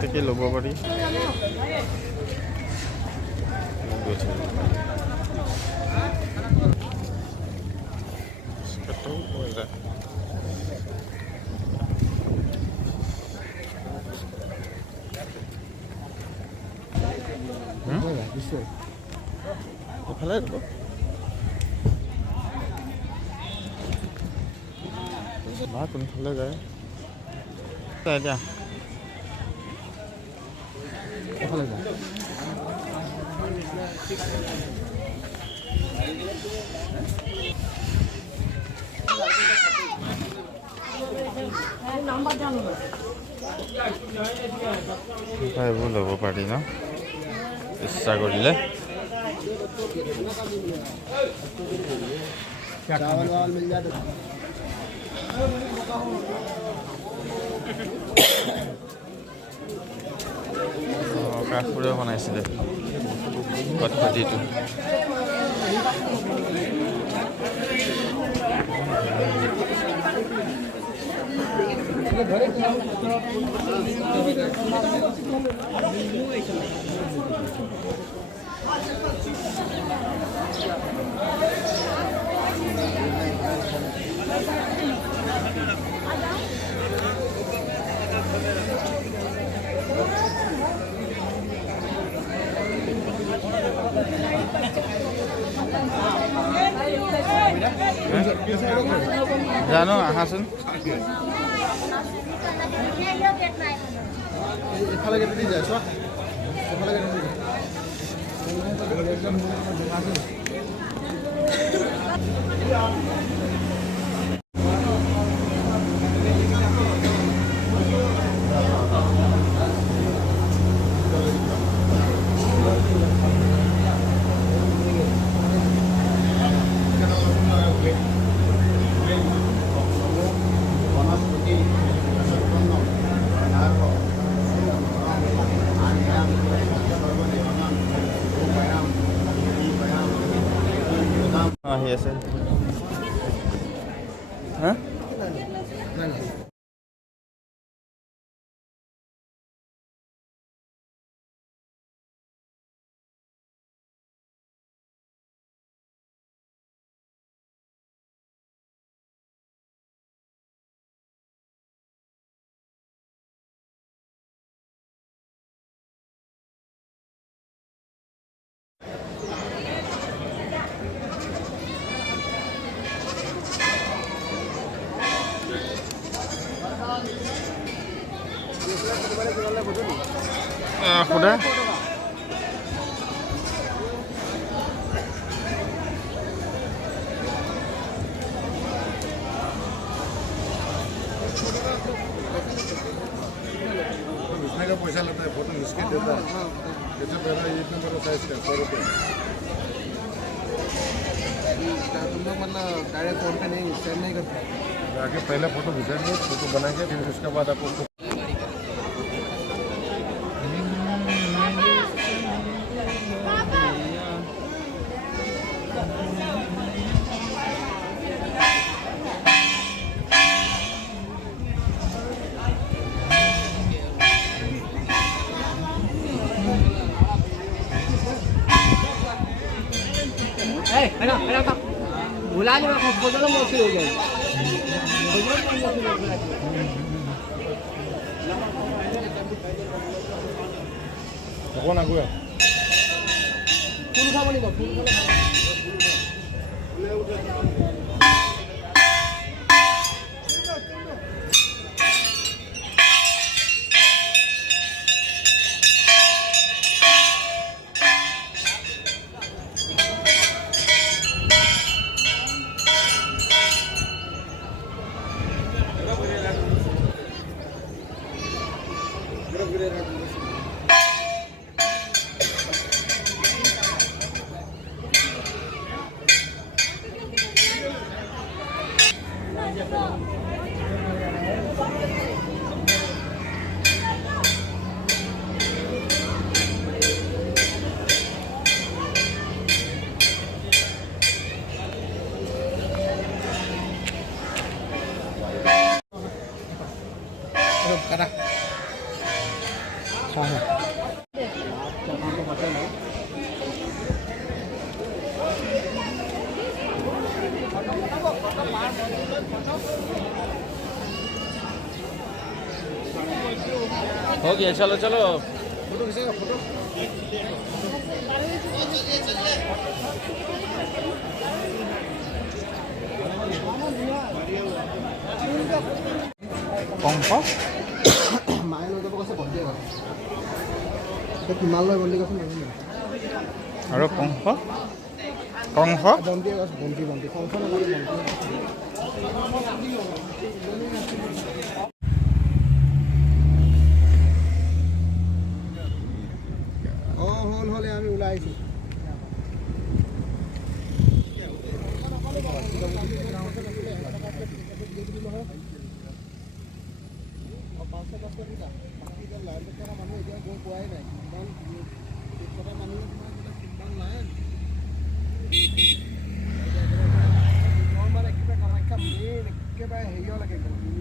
চাকি ল'ব পাৰি। এফালে যাব বা কোনফালে যায় এতিয়া এফালে যায় এইবোৰ ল'ব পাৰি ন ইচ্ছা কৰিলে। কাঠপুৰে বনাইছিলে কটকটিটো। জানো আহাচোন এফালে কেটে দি যায় চোৱা এফালে কেটে দি আহি আছে হা খুদা पैसा लेता है फोटो खींच के देता है जैसे पहला इतना बड़ा साइज का 100 रुपये तुम लोग मतलब डायरेक्ट फोन पे नहीं स्कैन नहीं करते आगे पहले फोटो खींचेंगे फोटो बना के फिर उसके बाद आपको भुला नहीं फोटो तो मुश्किल हो जाएगी कौन आगु है फूल खाबो नहीं फूल খাহে हो गया चलो चलो फोटो खींचेगा फोटो কংস মায়ে লৈ যাব কৈছে বন্তি এগছ কিমান লয় বন্তি গছ নাজানো আৰু কংস কংস বন্তি এগছ বন্তি বন্তি কংস নালাগে বন্তি হ'ল আমি ওলাই আহিছোঁ একেবাৰে হেৰিয়লৈকে